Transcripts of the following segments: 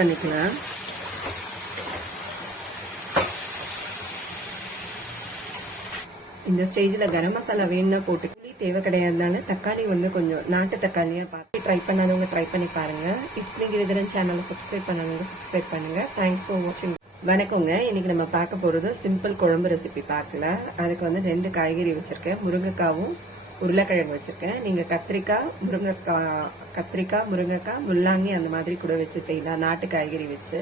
பண்ணிக்கலாம். இந்த ஸ்டேஜில் கரம் மசாலா வேணும்னா போட்டு தேவை கிடையாதுனால தக்காளி கொஞ்சம் நாட்டு தக்காளியாக பார்த்து ட்ரை பண்ணாதவங்க ட்ரை பண்ணி பாருங்க. இட்ஸ் மீ கிரிதரன் சேனலை சப்ஸ்கிரைப் பண்ணாதவங்க சப்ஸ்கிரைப் பண்ணுங்க. தேங்க்ஸ் ஃபார் வாட்சிங். வணக்கங்க. இன்னைக்கு நம்ம பார்க்க போறது சிம்பிள் குழம்பு ரெசிபி பார்க்கல. அதுக்கு 2 காய்கறி வச்சிருக்கேன். முருங்கைக்காவும் உருளைக்கிழங்கு வச்சிருக்கேன். நீங்க கத்திரிக்காய் முருங்கைக்காய் முள்ளாங்கி அந்த மாதிரி கூட வச்சு செய்யலாம், நாட்டு காய்கறி வச்சு.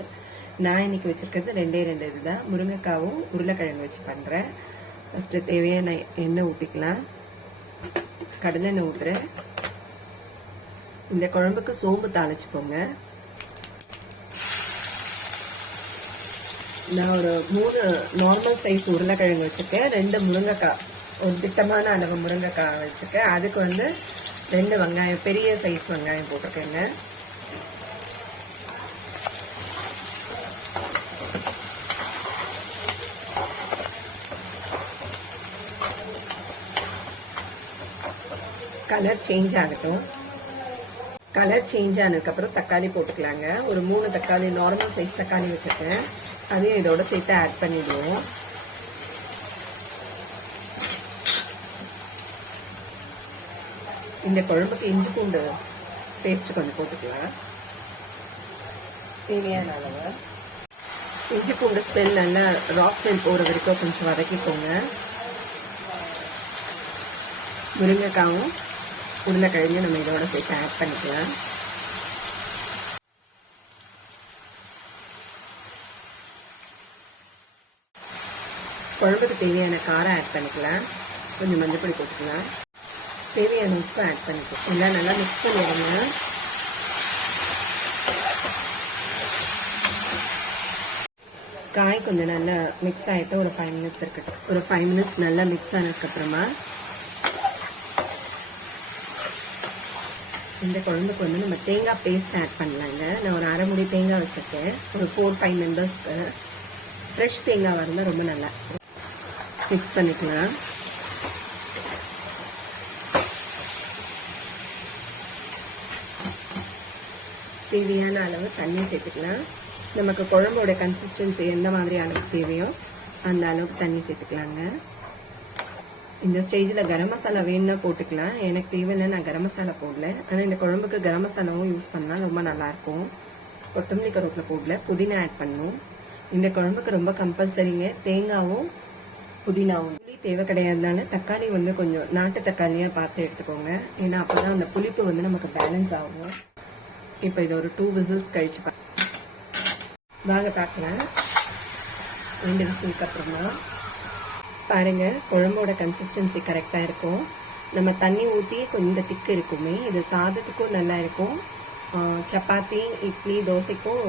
நான் இன்னைக்கு வச்சிருக்கிறது 2 இதுதான். முருங்கைக்காவும் உருளைக்கிழங்கு வச்சு பண்றேன். ஃபர்ஸ்ட் தேவையான எண்ணெய் ஊற்றிக்கலாம். கடலை எண்ணெய் ஊற்றுறேன். இந்த குழம்புக்கு சோம்பு தாளிச்சுக்கோங்க. நான் ஒரு 3 நார்மல் சைஸ் உருளைக்கிழங்கு வச்சிருக்கேன். 2 முருங்கைக்காய், ஒரு திட்டமான அளவு முருங்கைக்காய் வச்சிருக்கேன். அதுக்கு 2 வெங்காயம், பெரிய சைஸ் வெங்காயம் போட்டிருக்கேங்க. கலர் சேஞ்ச் ஆகட்டும். கலர் சேஞ்ச் ஆனதுக்கப்புறம் தக்காளி போட்டுக்கலாங்க. ஒரு 3 தக்காளி, நார்மல் சைஸ் தக்காளி வச்சிருக்கேன். அதையும் இதோட சேர்த்து ஆட் பண்ணிடுவோம். இந்த குழம்புக்கு இஞ்சி பூண்டு பேஸ்ட் கொஞ்சம் போட்டுக்கலாம், தேவையான அளவு. இஞ்சி பூண்டு ஸ்மெல் நல்லா ரா ஸ்மெல் போகிற வரைக்கும் கொஞ்சம் வதக்கிக்கோங்க. முருங்கைக்காவும் உருளைக்கிழங்கு நம்ம இதோட சேர்த்து ஆட் பண்ணிக்கலாம். குழம்புக்கு தேவையான காரம் ஆட் பண்ணிக்கலாம். கொஞ்சம் மஞ்சள் பொடி போட்டுக்கலாம். தேவையான உப்பு ஆட் பண்ணிக்கலாம். எல்லாம் நல்லா மிக்ஸ் பண்ணிடுங்க. காய் கொஞ்சம் நல்லா மிக்ஸ் ஆகிட்டு ஒரு 5 மினிட்ஸ் இருக்கட்டும். ஒரு 5 மினிட்ஸ் நல்லா மிக்ஸ் ஆனதுக்கப்புறமா இந்த குழம்புக்கு நம்ம தேங்காய் பேஸ்ட் ஆட் பண்ணலாங்க. நான் ஒரு அரை முடி தேங்காய் வச்சுருக்கேன். ஒரு 4-5 மெம்பர்ஸ்க்கு. ஃப்ரெஷ் தேங்காய் இருந்தால் ரொம்ப நல்லா மிக்ஸ் பண்ணிக்கலாம். தேவையான அளவு தண்ணி சேர்த்துக்கலாம். நமக்கு குழம்போட கன்சிஸ்டன்சி எந்த மாதிரி அளவுக்கு தேவையோ அந்த அளவுக்கு தண்ணி சேர்த்துக்கலாங்க. இந்த ஸ்டேஜில் கரம் மசாலா வேணும்னா போட்டுக்கலாம். எனக்கு தேவையில்லை, நான் கரம் மசாலா போடல. ஆனால் இந்த குழம்புக்கு கரம் மசாலாவும் யூஸ் பண்ணால் ரொம்ப நல்லாயிருக்கும். கொத்தமல்லி கருவேப்பிலை போடல, புதினா ஆட் பண்ணணும். இந்த குழம்புக்கு ரொம்ப கம்பல்சரிங்க தேங்காவும் புதினாவும். புளி தேவை கிடையாதுனால தக்காளி கொஞ்சம் நாட்டு தக்காளியாக பார்த்து எடுத்துக்கோங்க. ஏன்னா அப்போ தான் அந்த புளிப்பு நமக்கு பேலன்ஸ் ஆகும். இப்போ இதை ஒரு 2 விசில்ஸ் கழிச்சு வாங்க பார்க்கலாம். 2 விசிலுக்கு அப்புறமா பாருங்க, குழம்போட கன்சிஸ்டன்சி கரெக்டாக இருக்கும். நம்ம தண்ணி ஊற்றி கொஞ்சம் திக்கு இருக்குமே. இது சாதத்துக்கும் நல்லா இருக்கும், சப்பாத்தி இட்லி தோசைக்கும்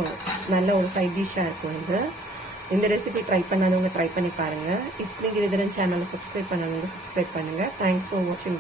நல்ல ஒரு சைட் டிஷ்ஷாக இருக்கும். இந்த ரெசிபி ட்ரை பண்ணாதவங்க ட்ரை பண்ணி பாருங்க. இட்ஸ் மீ கிரிதரன் சேனலை சப்ஸ்கிரைப் பண்ணாதவங்க சப்ஸ்கிரைப் பண்ணுங்க. தேங்க்ஸ் ஃபார் வாட்சிங்.